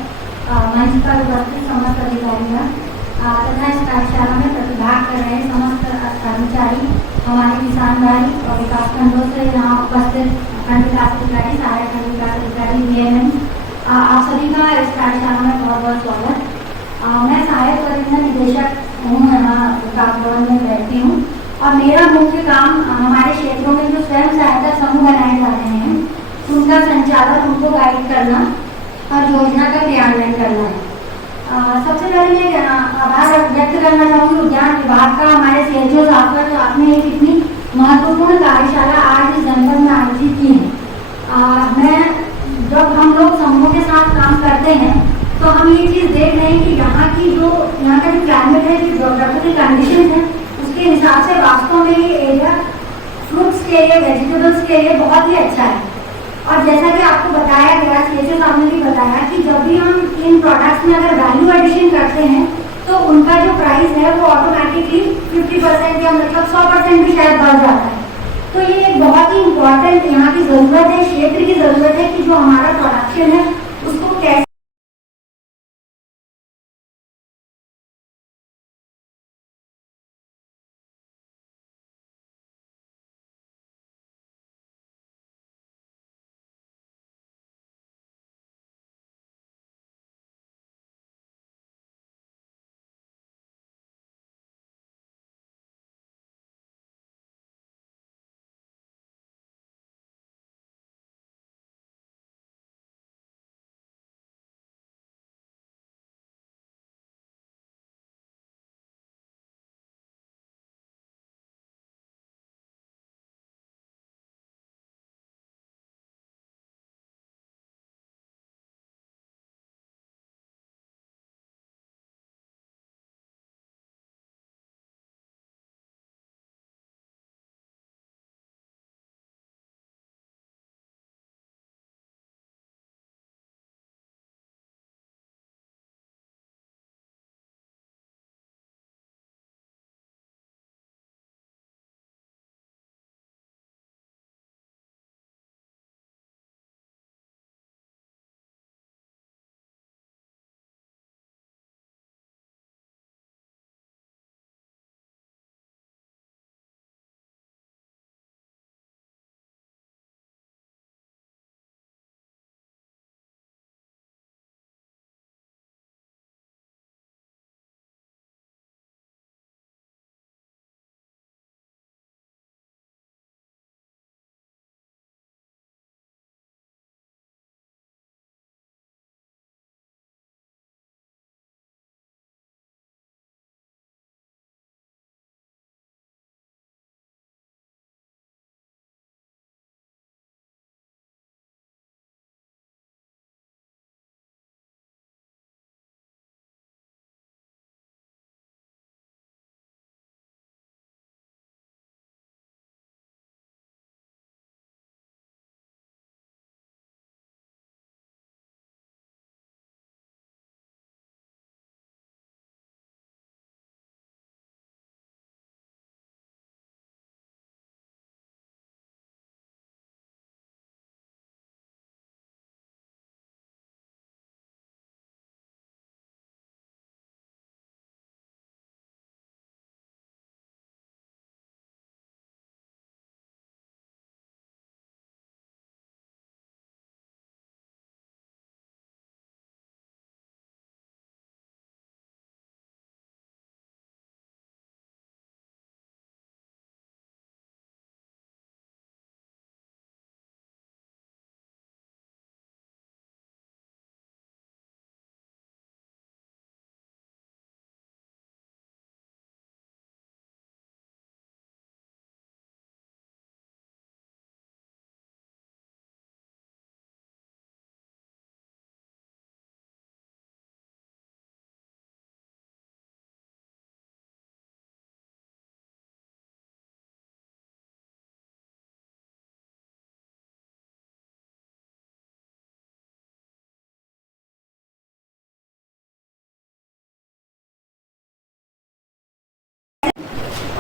मंच पर उपस्थित समस्त अधिकारीगण तथा इस कार्यशाला में प्रतिभाग कर रहे समस्त कर्मचारी, हमारे किसान भाई और विकास खंडों से यहाँ उपस्थित खंड विकास अधिकारी, सहायक खंड विकास अधिकारी, VMN, आप सभी का इस कार्यशाला में बहुत बहुत स्वागत। मैं सहायक परियोजना निदेशक हूँ, यहाँ विकास भवन में बैठती हूँ, और मेरा मुख्य काम हमारे क्षेत्रों में जो स्वयं सहायता समूह बनाए जा रहे हैं उनका संचालन, उनको गाइड करना और योजना का क्रियान्वयन करना है। सबसे पहले मैं आभार व्यक्त करना चाहूँगी उद्यान विभाग का, हमारे CHO साहब का, जो आपने एक इतनी महत्वपूर्ण कार्यशाला आज इस जनपद में आयोजित की है। मैं जब हम लोग समूह के साथ काम करते हैं तो हम ये चीज़ देख रहे हैं कि यहाँ का जो क्लाइमेट है, जो ज्योग्राफिकल कंडीशन है, उसके हिसाब से वास्तव में ये एरिया फ्रूट्स के लिए, वेजिटेबल्स के लिए बहुत ही अच्छा है। और जैसा कि आपको बताया गया, CHO साहब ने भी बताया कि जब भी हम इन प्रोडक्ट्स में अगर वैल्यू एडिशन करते हैं तो उनका जो प्राइस है वो ऑटोमेटिकली 50% या मतलब 100% भी शायद बढ़ जाता है। तो ये एक बहुत ही इम्पोर्टेंट यहाँ की ज़रूरत है, क्षेत्र की ज़रूरत है कि जो हमारा प्रोडक्शन है उसको कैसे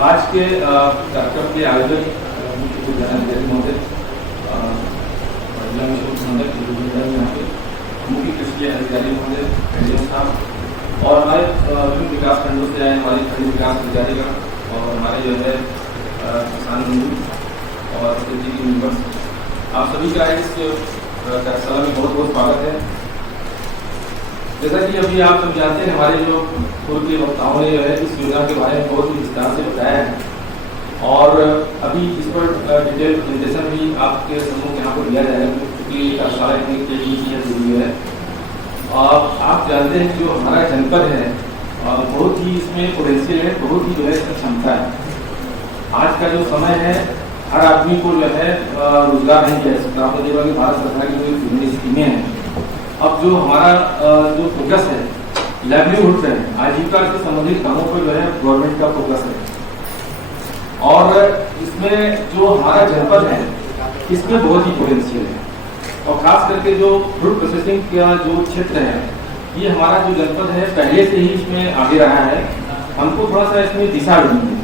आज के कार्यक्रम के आयोजक मुख्य जिलाधिकारी महोदय, जिला मिशन प्रबंधक यहाँ पे मुख्य कृषि अधिकारी महोदय, एडीएम साहब और हमारे विभिन्न विकास खंडों से आए हमारे खंड विकास अधिकारीगण और हमारे जो है किसान बंधु और कृषि के मेंबर्स, आप सभी का इस कार्यशाला में बहुत बहुत स्वागत है। जैसा कि अभी आप सब जानते हैं, हमारे जो पूर्व के वक्ताओं ने जो है इस योजना के बारे में बहुत ही विस्तार से बताया है और अभी इस पर डिटेल प्रेजेंटेशन भी आपके सम्मुख यहाँ पर दिया जाएगा, क्योंकि कार्यशाला के लिए जरूरी है। आप जानते हैं जो हमारा जनपद है बहुत ही इसमें पोटेंशियल है, बहुत ही जो है इसमें क्षमता है। आज का जो समय है, हर आदमी को जो है रोजगार नहीं दे सकता। आपको देखा कि भारत सरकार की जो विभिन्न स्कीमें हैं, अब जो हमारा जो फोकस है लाइवलीहुड है, आजीविका से संबंधित कामों पर जो है गवर्नमेंट का फोकस है और इसमें जो हमारा जनपद है इसमें बहुत ही पोटेंशियल है और खास करके जो फूड प्रोसेसिंग का जो क्षेत्र है, ये हमारा जो जनपद है पहले से ही इसमें आगे रहा है। हमको थोड़ा सा इसमें दिशा ढूंढनी है।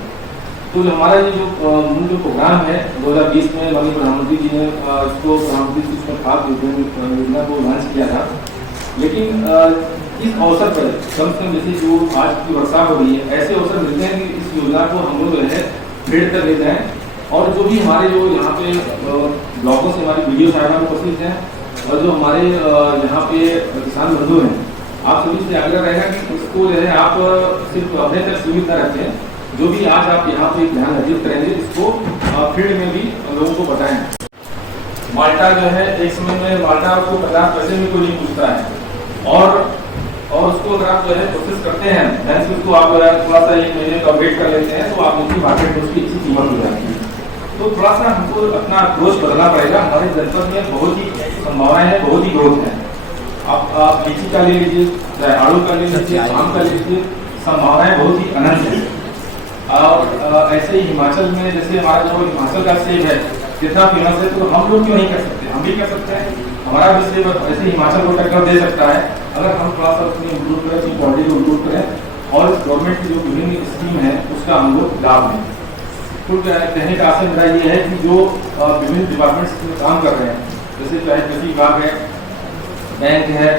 तो जो हमारा ये जो प्रोग्राम है 2020 में माननीय प्रधानमंत्री जी ने इसको प्रधानमंत्री सूक्ष्म खाद्य योजना को लॉन्च किया था, लेकिन इस अवसर पर कम से कम जैसे जो आज की वर्षा हो रही है, ऐसे अवसर मिलते हैं कि इस योजना को हम लोग जो है फीड कर लेते हैं और जो भी हमारे जो यहाँ पे ब्लॉगों से हमारी वीडियो साहिबान उपस्थित हैं और जो हमारे यहाँ पे किसान बंधु हैं, आप सभी से आग्रह रहेगा कि इसको जो है आप सिर्फ अपने तक सीमित न रखें। जो भी आज आप यहाँ पे ध्यान अर्जित करेंगे इसको फील्ड में भी लोगों को बताएं। माल्टा जो है एक समय में माल्टा को 50 पैसे में कोई नहीं पूछता है और उसको अगर आप जो है प्रोसेस करते हैं ध्यान से उसको आप थोड़ा सा 1 महीने का वेट कर लेते हैं तो आप उनकी मार्केट में उसकी अच्छी कीमत हो जाती है। तो थोड़ा सा हमको अपना अप्रोच बदलना पड़ेगा। हमारे जनपद में बहुत ही संभावनाएं है, बहुत ही ग्रोथ है। आप लीची का ले लीजिए, चाहे आलू का ले लीजिए, आम का ले लीजिए, संभावनाएं बहुत ही अनंत है। और ऐसे ही हिमाचल में जैसे हमारा जो हिमाचल का सेब है कितना फेमस है, तो हम लोग क्यों नहीं कर सकते? हम भी कर सकते हैं। हमारा भी सेब ऐसे हिमाचल को टक्कर दे सकता है अगर हम थोड़ा सा उसमें इम्प्रूव करें, अपनी क्वालिटी को इम्प्रूव करें और गवर्नमेंट की जो विभिन्न स्कीम है उसका हम लोग लाभ लें। तो कहने का आशय मेरा ये है कि जो विभिन्न डिपार्टमेंट्स में काम कर रहे हैं, जैसे चाहे कृषि विभाग है, बैंक है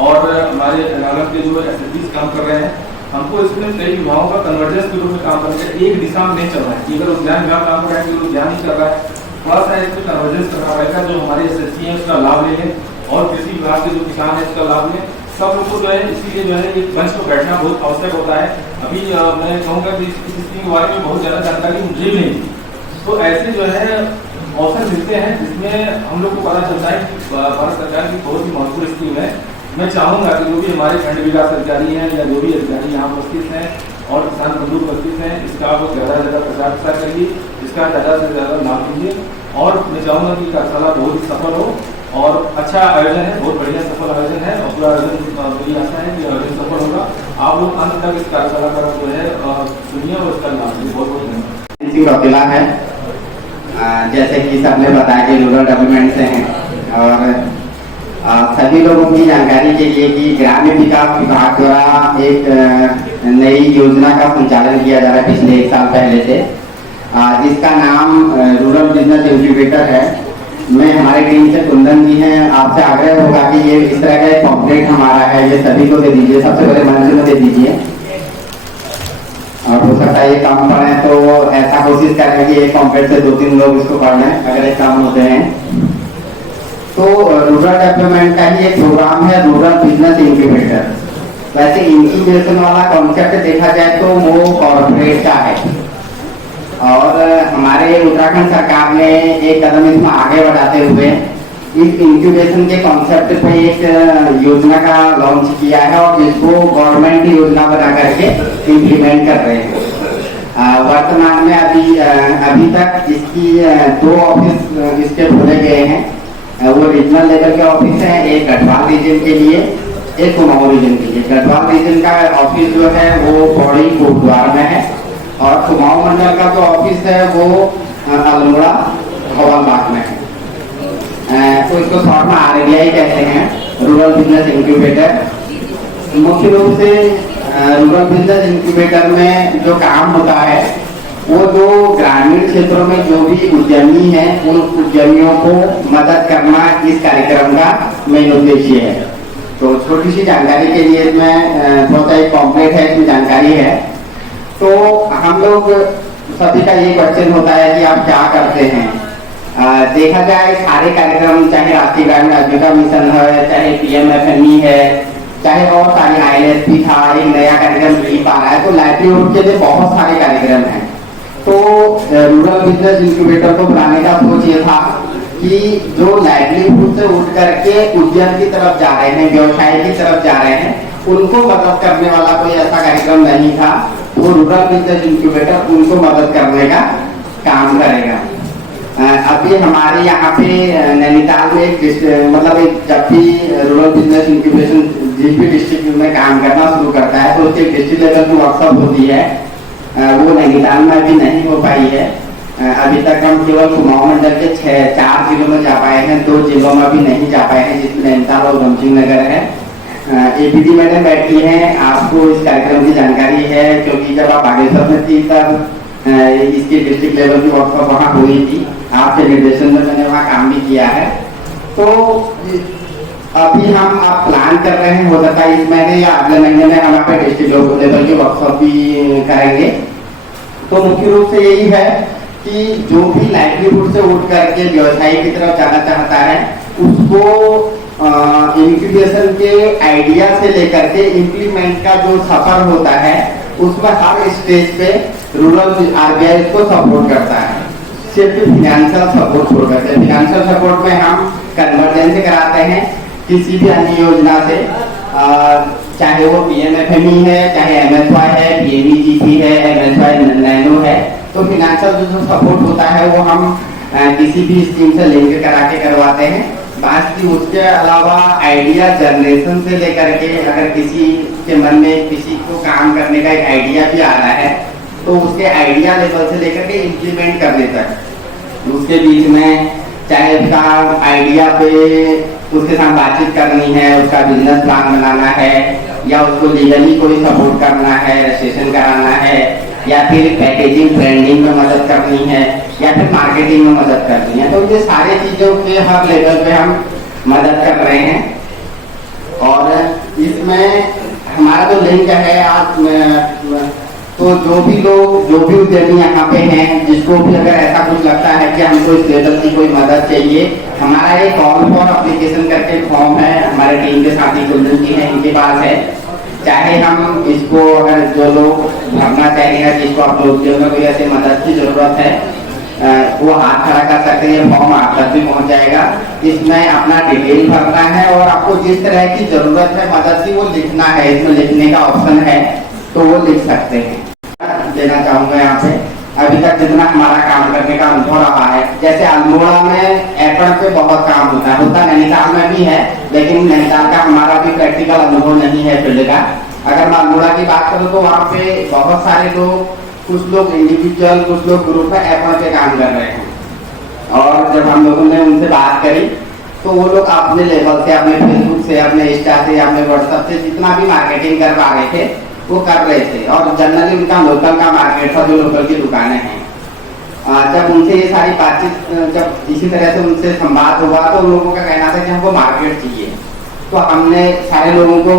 और हमारे अदालत के जो एसएसपीज काम कर रहे हैं, हमको इसमें कई विभागों का कन्वर्जेंस के रूप में काम करना है। एक दिशा में नहीं चल रहा है कि अगर उद्यान विभाग काम कर रहा है तो उद्यान नहीं चल रहा है, थोड़ा सा इसमें कन्वर्जेंस करना पड़ेगा। जो हमारे एसएससी है उसका लाभ ले लें और कृषि विभाग के जो किसान है उसका लाभ लें। सब लोग को जो है इसीलिए जो है एक मंच पर बैठना बहुत आवश्यक होता है। अभी मैं कहूँगा कि इस स्कीम के बारे में बहुत ज़्यादा जानकारी मुझे भी नहीं थी, तो ऐसे जो है अवसर मिलते हैं जिसमें हम लोग को पता चलता है कि भारत सरकार की बहुत ही महत्वपूर्ण स्कीम है। मैं चाहूँगा कि जो भी हमारे खंड विकास अधिकारी हैं या जो भी अधिकारी यहाँ उपस्थित हैं और किसान बंधु उपस्थित हैं, इसका आप ज़्यादा से ज़्यादा प्रचार प्रसार करिए, इसका ज़्यादा से ज़्यादा लाभ लीजिए और मैं चाहूँगा कि कार्यशाला बहुत ही सफल हो और अच्छा आयोजन है, बहुत बढ़िया सफल आयोजन है और पूरा आयोजन मेरी आशा है कि आयोजन सफल होगा। आप लोग अंत तक इस कार्यशाला का जो है सुनिए और इसका लाभ लीजिए। बहुत बहुत धन्यवाद है। जैसे कि सबने बताया कि रूरल डेवलपमेंट से हैं और सभी लोगों की जानकारी के लिए कि ग्रामीण विकास विभाग द्वारा एक नई योजना का संचालन किया जा रहा है पिछले 1 साल पहले से, जिसका नाम रूरल बिजनेस इंक्यूबेटर है। मैं हमारे टीम से कुंदन जी हैं, आपसे आग्रह होगा कि ये इस तरह का एक पॉम्पलेट हमारा है, ये सभी को दे दीजिए। सबसे पहले मंच में दे दीजिए और हो सकता है ये कम पढ़े तो ऐसा कोशिश करें कि एक पॉम्पलेट से 2-3 लोग इसको पढ़ लें अगर ये काम होते हैं तो। रूरल डेवलपमेंट का ही एक प्रोग्राम है रूरल बिजनेस इंक्यूबेटर। वैसे इंक्यूबेशन वाला कॉन्सेप्ट देखा जाए तो वो कॉर्पोरेट का है और हमारे उत्तराखंड सरकार ने एक कदम इसमें आगे बढ़ाते हुए इस इंक्यूबेशन के कॉन्सेप्ट पे एक योजना का लॉन्च किया है और जिसको गवर्नमेंट योजना बना करके इम्प्लीमेंट कर रहे हैं। वर्तमान में अभी तक इसकी 2 ऑफिस इसके खोले गए हैं। वो रीजनल लेवल के ऑफिस हैं, एक गढ़वाल रीजन के लिए, एक कुमाऊं रीजन के लिए। गढ़वाल रीजन का ऑफिस जो है वो पौड़ी कोटद्वार में है और कुमाऊं मंडल का जो ऑफिस है वो अल्मोड़ा हवालबाग में है। तो इसको शॉर्ट में RBI कहते हैं, रूरल बिजनेस इंक्यूबेटर। मुख्य रूप से रूरल बिजनेस इंक्यूबेटर में जो काम होता है वो जो ग्रामीण क्षेत्रों में जो भी उद्यमी हैं उन उद्यमियों को मदद करना इस कार्यक्रम का मेन उद्देश्य है। तो छोटी सी जानकारी के लिए इसमें थोड़ा सा एक कॉम्प्लेट है, इसमें जानकारी है। तो हम लोग सभी का ये क्वेश्चन होता है कि आप क्या करते हैं। देखा जाए सारे कार्यक्रम, चाहे राष्ट्रीय ग्रामीण आजीविका मिशन है, चाहे PMFME है, चाहे और सारे ILSP था, एक नया कार्यक्रम लीप आ रहा है, तो लाइवलीहुड के लिए बहुत सारे कार्यक्रम हैं। तो रूरल बिजनेस इंक्यूबेटर को बनाने का सोच ये था कि जो लाइवलीहुड से उठ करके उद्यम की तरफ जा रहे हैं, व्यवसाय की तरफ जा रहे हैं, उनको मदद करने वाला कोई ऐसा कार्यक्रम नहीं था। तो रूरल बिजनेस इंक्यूबेटर उनको मदद करने का काम करेगा। अभी हमारे यहाँ पे नैनीताल में मतलब एक जब भी रूरल बिजनेस इंक्यूबेशन जिस भी डिस्ट्रिक्ट में काम करना शुरू करता है तो उसकी डिस्ट्रिक्ट लेवल की वर्कशॉप होती है, वो नैनीताल में अभी नहीं हो पाई है। अभी तक हम केवल कुमाऊं मंडल के 4 जिलों में जा पाए हैं, 2 जिलों में अभी नहीं जा पाए हैं, जिसमें नैनीताल और उधमसिंह नगर है। APD मैडम बैठी हैं, आपको इस कार्यक्रम की जानकारी है क्योंकि जब आप बागेश्वर में थी तब इसकी डिस्ट्रिक्ट लेवल की वर्कशॉप वहाँ हुई थी, आपके निर्देशन में मैंने वहाँ काम भी किया है। तो अभी हम आप प्लान कर रहे हैं, हो सकता है इस महीने या अगले महीने में हम आप डिस्ट्रिक्ट लेवल की वर्कशॉप भी करेंगे। तो मुख्य रूप से यही है कि जो भी लाइवलीहुड से उठ करके व्यवसाय की तरफ जाना चाहता है उसको इंक्यूबेशन के आइडिया से लेकर के इम्प्लीमेंट का जो सफर होता है उसमें हर स्टेज पे रूरल RBI को सपोर्ट करता है। सिर्फ फिनेंशियल सपोर्ट छोड़ करके, फिनेंशियल सपोर्ट में हम कन्वर्जेंस कराते हैं किसी भी अन्य योजना से, चाहे वो PMFME है, चाहे MSY है, PMEGP है, MSY नैनो है। तो फिनेंशियल जो सपोर्ट होता है वो हम किसी भी स्कीम से लिंक करा के करवाते हैं। बाकी उसके अलावा आइडिया जनरेशन से लेकर के अगर किसी के मन में किसी को काम करने का एक आइडिया भी आ रहा है तो उसके आइडिया लेवल से लेकर के इम्प्लीमेंट करने तक उसके बीच में, चाहे उसका आइडिया पे उसके साथ बातचीत करनी है, उसका बिजनेस प्लान बनाना है, या उसको लीगली कोई सपोर्ट करना है, रजिस्ट्रेशन कराना है, या फिर पैकेजिंग ब्रांडिंग में मदद करनी है, या फिर मार्केटिंग में मदद करनी है। तो ये सारी चीजों के हर लेवल पे हम मदद कर रहे हैं। और इसमें हमारा जो लिंक है आज तो जो भी उद्यमी यहाँ पे हैं, जिसको भी अगर ऐसा कुछ लगता है कि हमको इस लेवल की कोई मदद चाहिए, हमारा एक कॉल फॉर एप्लीकेशन करके फॉर्म है, हमारे टीम के साथी कुंदन जी हैं, इनके पास है। चाहे हम इसको अगर जो लोग भरना चाहेंगे, जिसको आप लोग में कोई ऐसी मदद की जरूरत है, वो हाथ खड़ा कर सकते हैं, फॉर्म आप तक भी पहुंच जाएगा। इसमें अपना डिटेल भरना है और आपको जिस तरह की जरूरत है मदद की वो लिखना है, इसमें लिखने का ऑप्शन है तो वो लिख सकते हैं। देना चाहूंगा यहाँ पे अभी तक जितना हमारा काम करने का अनुभव रहा है, जैसे अल्मोड़ा में एप्पल पे बहुत काम होता नैनीताल में भी है, लेकिन नैनीताल का हमारा भी प्रैक्टिकल अनुभव नहीं है फील्ड का। अगर मैं अल्मोड़ा की बात करूँ तो वहाँ पे बहुत सारे लोग, कुछ लोग इंडिविजुअल, कुछ लोग ग्रुप में एप्पल पे काम कर रहे हैं। और जब हम लोगों ने उनसे बात करी तो वो लोग अपने लेवल से, अपने फेसबुक से, अपने इंस्टा से, अपने व्हाट्सएप से जितना भी मार्केटिंग कर पा रहे थे वो कर रहे थे। और जनरली उनका लोकल का मार्केट था, जो लोकल की दुकानें हैं। जब उनसे ये सारी बातचीत, जब इसी तरह से उनसे संवाद हुआ तो उन लोगों का कहना था कि हमको मार्केट चाहिए। तो हमने सारे लोगों को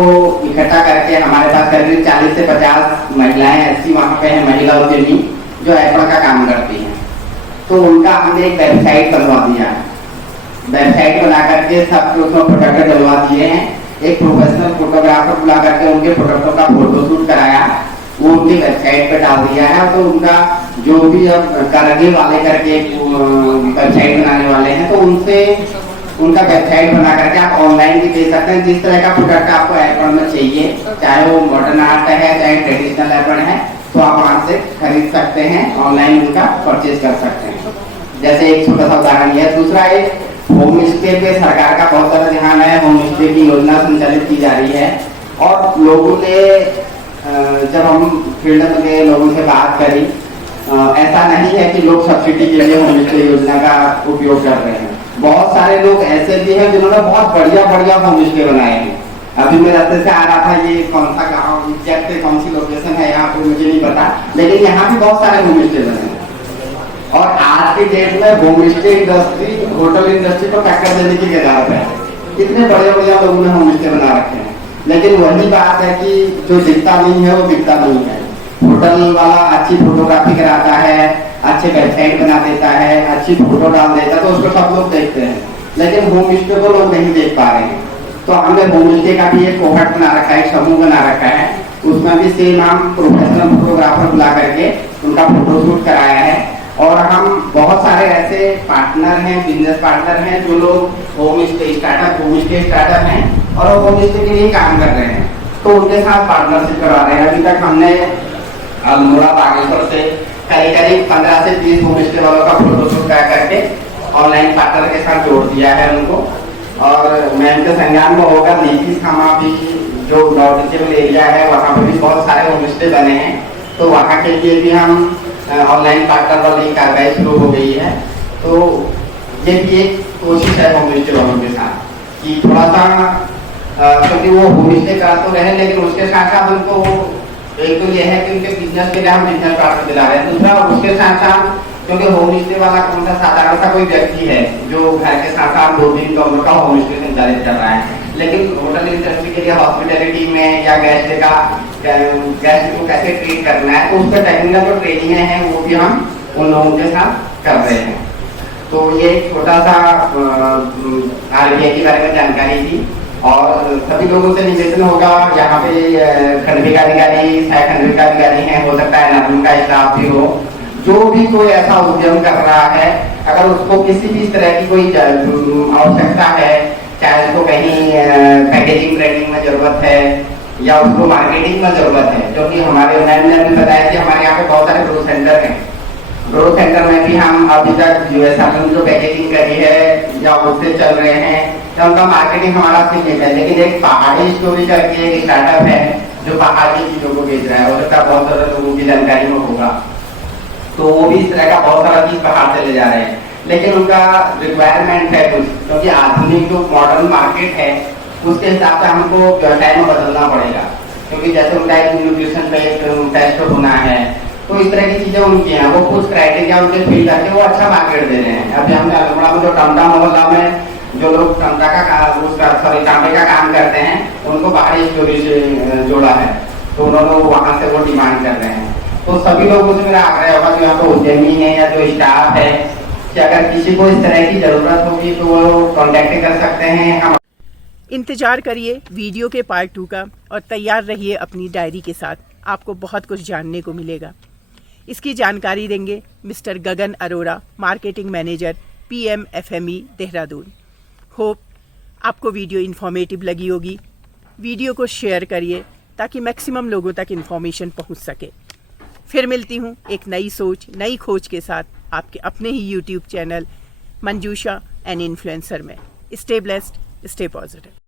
इकट्ठा करके, हमारे पास करीब 40 से 50 महिलाएं ऐसी वहाँ पे हैं, महिला उद्यमी जो एप्पल का काम करती हैं। तो उनका हमने एक वेबसाइट बनवा दिया, वेबसाइट बना करके सब उसमें प्रोडक्ट डलवा दिए हैं। एक प्रोफेशनल फोटोग्राफर बुला करके उनके प्रोडक्टों का फोटो शूट कराया, वो उनकी वेबसाइट पे डाल दिया है। तो उनका जो भी अब कारगिल वाले करके वेबसाइट बनाने वाले हैं, तो उनसे उनका वेबसाइट बना करके आप ऑनलाइन भी दे सकते हैं। जिस तरह का प्रोडक्ट आपको एप्पल में चाहिए, चाहे वो मॉडर्न आर्ट है, चाहे ट्रेडिशनल एप्पल है, तो आप वहाँ से खरीद सकते हैं, ऑनलाइन उनका परचेज कर सकते हैं। जैसे एक छोटा सा उदाहरण है। दूसरा एक होम स्टे पे सरकार का बहुत सारा ध्यान है, होम स्टे की योजना संचालित की जा रही है। और लोगों ने जब हम फील्ड में गए, लोगों से बात करी, ऐसा नहीं है कि लोग सब्सिडी के लिए होम स्टे योजना का उपयोग कर रहे हैं। बहुत सारे लोग ऐसे भी हैं जिन्होंने बहुत बढ़िया बढ़िया होम स्टे बनाए हैं। अभी मैं रास्ते से आ रहा था, ये कौन सा गाँव एग्जैक्ट कौन सी लोकेशन है यहाँ पे मुझे नहीं पता, लेकिन यहाँ भी बहुत सारे होम स्टे बने हैं। और आज के डेट में home stay industry hotel industry को टक्कर देने की कगार पे है। कितने बड़े बड़े लोगों ने होम स्टे बना रखे हैं, लेकिन वही बात है कि जो दिखता नहीं है वो दिखता नहीं है। होटल वाला अच्छी फोटोग्राफी कराता है, अच्छे वेबसाइट बना देता है, अच्छी फोटो डाल देता है, तो उसको सब लोग देखते हैं, लेकिन होम स्टे को लोग नहीं देख पा रहे हैं। तो हमने होम स्टे का भी एक कोहर्ट बना रखा है, एक समूह बना रखा है, उसमें भी सेम हम प्रोफेशनल फोटोग्राफर बुला करके उनका फोटोशूट कराया है। और हम बहुत सारे ऐसे पार्टनर हैं, बिजनेस पार्टनर हैं, जो लोग होम स्टे स्टार्टअप हैं और वो होम स्टे के लिए काम कर रहे हैं, तो उनके साथ पार्टनरशिप करवा रहे हैं। अभी तक हमने अल्मोड़ा बागेश्वर से करीब 15 से 20 होम स्टे वालों का फोटोशूट करके ऑनलाइन पार्टनर के साथ जोड़ दिया है उनको। और मैम के संज्ञान में होगा नीतीश खामा भी जो नॉर्थ रीजनल एरिया है वहाँ पे भी बहुत सारे होम स्टे बने हैं, तो वहाँ के लिए भी हम ऑनलाइन पार्टनर वाली कार्रवाई शुरू हो गई है। तो ये भी एक कोशिश है होम स्टे वालों के साथ कि थोड़ा सा क्योंकि वो होम स्टे कर तो रहे, लेकिन उसके साथ साथ उनको एक तो ये है कि उनके बिजनेस के लिए हम बिजनेस पार्टनर दिला रहे हैं। दूसरा उसके साथ साथ क्योंकि होम स्टे वाला कौन सा साधारण सा कोई व्यक्ति है जो घर के साथ साथ 2-3 कमरों का होम स्टे संचालित कर रहा है, लेकिन होटल इंडस्ट्री के लिए हॉस्पिटैलिटी में या गेस्ट को कैसे ट्रीट करना है, तो उसका टेक्निकल जो ट्रेनिंग है वो भी हम उन लोगों के साथ कर रहे हैं। तो ये एक छोटा सा RBI के बारे में जानकारी थी। और सभी लोगों से निवेदन होगा, यहाँ पे खंड विकासाधिकारी, सहायक खंड विकासाधिकारी हैं, हो सकता है नागरिक का स्टाफ भी हो, जो भी कोई ऐसा उद्यम कर रहा है, अगर उसको किसी भी तरह की कोई आवश्यकता है, चाहे उसको कहीं पैकेजिंग ट्रेनिंग में जरूरत है या उसको मार्केटिंग में जरूरत है, क्योंकि हमारे मैम ने भी बताया कि हमारे यहाँ पे बहुत सारे ग्रोथ सेंटर हैं। ग्रोथ सेंटर में भी हम अभी तक जो पैकेजिंग करी है या उससे चल रहे हैं, या उनका मार्केटिंग हमारा सीमित है, लेकिन एक पहाड़ी स्टोरी करके एक स्टार्टअप है जो पहाड़ी चीजों को बेच रहा है, हो सकता है बहुत सारे लोगों की जानकारी में होगा, तो वो भी इस तरह का बहुत सारा चीज पहाड़ से ले जा रहे हैं, लेकिन उनका रिक्वायरमेंट है कुछ, क्योंकि आधुनिक जो मॉडर्न मार्केट है उसके हिसाब से हमको व्यवसाय में बदलना पड़ेगा, क्योंकि जैसे उनका एक न्यूट्रिशन पे एक टेस्ट होना है, तो इस तरह की चीजें उनकी हैं, वो कुछ क्राइटेरिया उनके फिल करके वो अच्छा मार्केट दे रहे हैं। अभी हमने अल्मोड़ा में जो टमटा मोहल्ला में जो लोग टमटा तांबे का काम करते हैं, उनको बाहरी स्टोरी से जोड़ा है, तो उन्होंने वहाँ से वो डिमांड कर रहे हैं। तो सभी लोगों से मेरा आग्रह होगा जो यहाँ पे उद्यमी है या जो स्टाफ है, कि अगर किसी को इस तरह की जरूरत होगी तो वो कॉन्टेक्ट कर सकते हैं। हम इंतजार करिए वीडियो के पार्ट 2 का और तैयार रहिए अपनी डायरी के साथ, आपको बहुत कुछ जानने को मिलेगा। इसकी जानकारी देंगे mister Gagan Arora, marketing manager PMFME Dehradun. Hope आपको वीडियो इन्फॉर्मेटिव लगी होगी। वीडियो को शेयर करिए ताकि मैक्सिमम लोगों तक इन्फॉर्मेशन पहुंच सके। फिर मिलती हूं एक नई सोच, नई खोज के साथ आपके अपने ही YouTube channel Manjusha an influencer में। Stay blessed, stay positive.